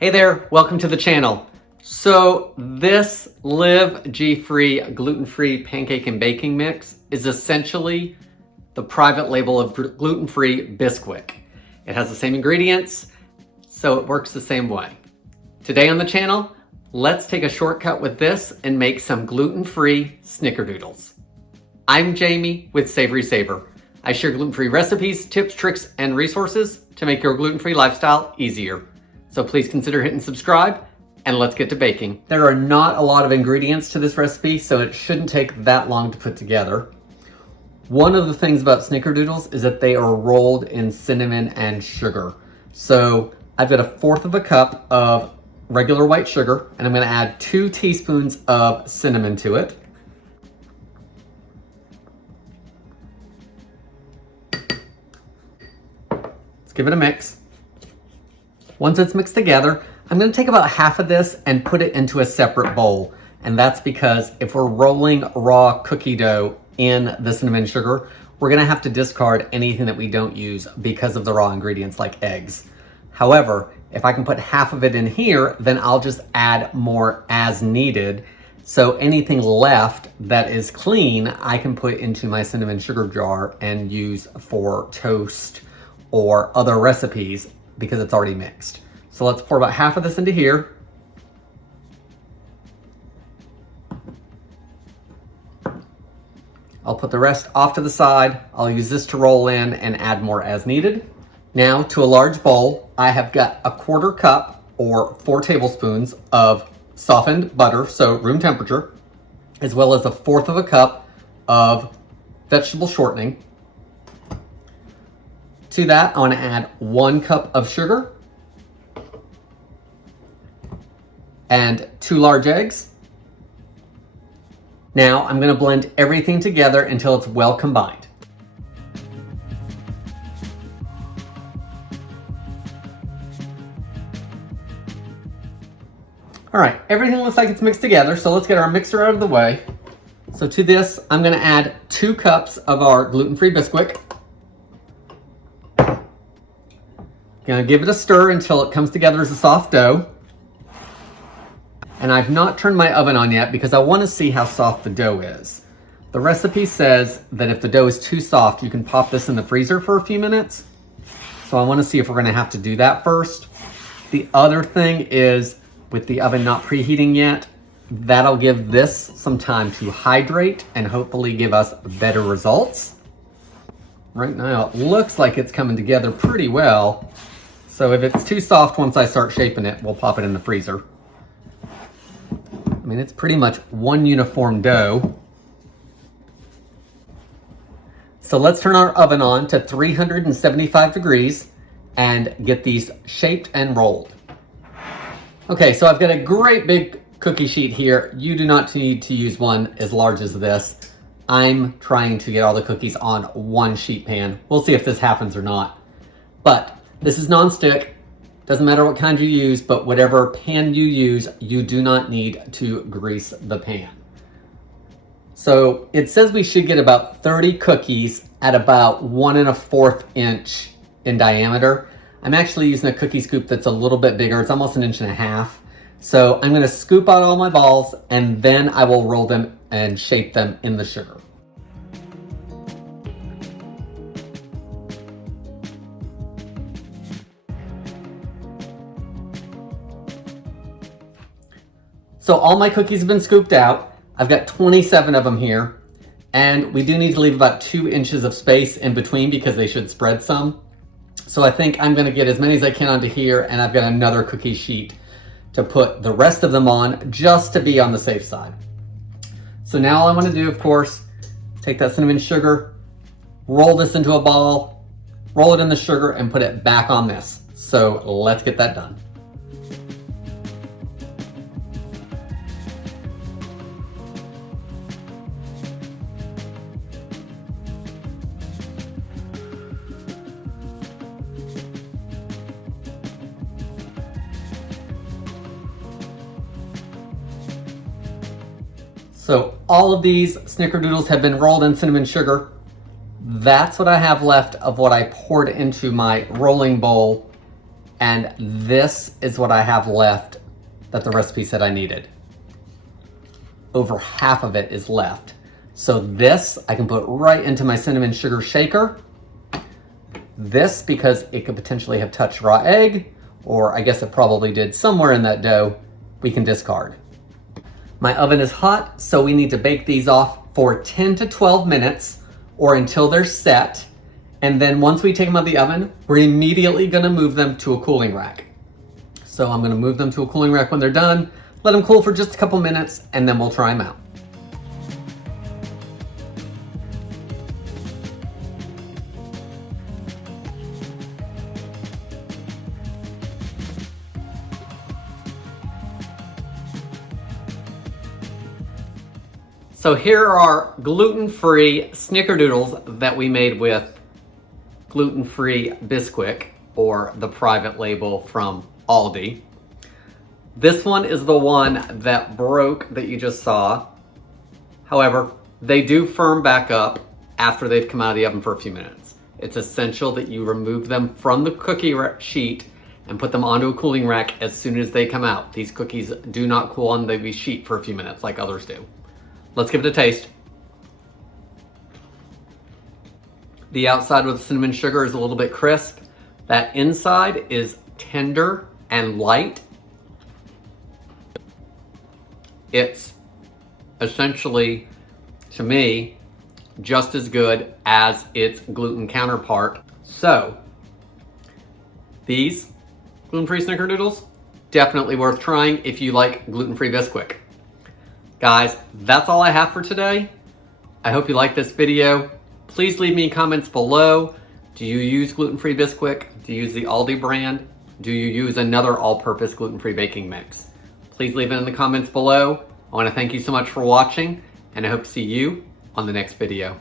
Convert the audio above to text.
Hey there, welcome to the channel. So this Live G-Free gluten-free pancake and baking mix is essentially the private label of gluten-free Bisquick. It has the same ingredients, so it works the same way. Today on the channel, let's take a shortcut with this and make some gluten-free Snickerdoodles. I'm Jamie with SavorySaver. I share gluten-free recipes, tips, tricks, and resources to make your gluten-free lifestyle easier. So please consider hitting subscribe and let's get to baking. There are not a lot of ingredients to this recipe, so it shouldn't take that long to put together. One of the things about Snickerdoodles is that they are rolled in cinnamon and sugar. So I've got 1/4 cup of regular white sugar, and I'm gonna add 2 teaspoons of cinnamon to it. Let's give it a mix. Once it's mixed together, I'm gonna take about half of this and put it into a separate bowl. And that's because if we're rolling raw cookie dough in the cinnamon sugar, we're gonna have to discard anything that we don't use because of the raw ingredients like eggs. However, if I can put half of it in here, then I'll just add more as needed. So anything left that is clean, I can put into my cinnamon sugar jar and use for toast or other recipes because it's already mixed. So let's pour about half of this into here. I'll put the rest off to the side. I'll use this to roll in and add more as needed. Now to a large bowl, I have got 1/4 cup or 4 tablespoons of softened butter, so room temperature, as well as 1/4 cup of vegetable shortening. To that, I want to add 1 cup of sugar and 2 large eggs. Now I'm going to blend everything together until it's well combined. All right, everything looks like it's mixed together, so let's get our mixer out of the way. So to this, I'm going to add 2 cups of our gluten-free Bisquick. Gonna give it a stir until it comes together as a soft dough. And I've not turned my oven on yet because I want to see how soft the dough is. The recipe says that if the dough is too soft, you can pop this in the freezer for a few minutes. So I want to see if we're going to have to do that first. The other thing is, with the oven not preheating yet, that'll give this some time to hydrate and hopefully give us better results. Right now it looks like it's coming together pretty well. So if it's too soft once I start shaping it, we'll pop it in the freezer. I mean, it's pretty much one uniform dough. So let's turn our oven on to 375 degrees and get these shaped and rolled. Okay, so I've got a great big cookie sheet here. You do not need to use one as large as this. I'm trying to get all the cookies on one sheet pan. We'll see if this happens or not. But this is non-stick. Doesn't matter what kind you use, but whatever pan you use, you do not need to grease the pan. So it says we should get about 30 cookies at about 1 1/4 inch in diameter. I'm actually using a cookie scoop that's a little bit bigger. It's almost 1 1/2 inches. So I'm gonna scoop out all my balls and then I will roll them and shape them in the sugar. So all my cookies have been scooped out. I've got 27 of them here. And we do need to leave about 2 inches of space in between because they should spread some. So I think I'm gonna get as many as I can onto here, and I've got another cookie sheet to put the rest of them on just to be on the safe side. So now all I wanna do, of course, take that cinnamon sugar, roll this into a ball, roll it in the sugar, and put it back on this. So let's get that done. So all of these Snickerdoodles have been rolled in cinnamon sugar. That's what I have left of what I poured into my rolling bowl And this is what I have left that the recipe said I needed. Over half of it is left. So this I can put right into my cinnamon sugar shaker. This, because it could potentially have touched raw egg, or I guess it probably did somewhere in that dough, we can discard. My oven is hot, so we need to bake these off for 10 to 12 minutes or until they're set. And then once we take them out of the oven, we're immediately gonna move them to a cooling rack. So I'm gonna move them to a cooling rack when they're done, let them cool for just a couple minutes, and then we'll try them out. So here are our gluten-free Snickerdoodles that we made with Gluten Free Bisquick, or the private label from Aldi. This one is the one that broke that you just saw. However, they do firm back up after they've come out of the oven for a few minutes. It's essential that you remove them from the cookie sheet and put them onto a cooling rack as soon as they come out. These cookies do not cool on the sheet for a few minutes like others do. Let's give it a taste. The outside with the cinnamon sugar is a little bit crisp. That inside is tender and light. It's essentially, to me, just as good as its gluten counterpart. So, these gluten-free Snickerdoodles, definitely worth trying if you like gluten-free Bisquick. Guys, that's all I have for today. I hope you like this video. Please leave me comments below. Do you use gluten-free Bisquick? Do you use the Aldi brand? Do you use another all-purpose gluten-free baking mix? Please leave it in the comments below. I want to thank you so much for watching, and I hope to see you on the next video.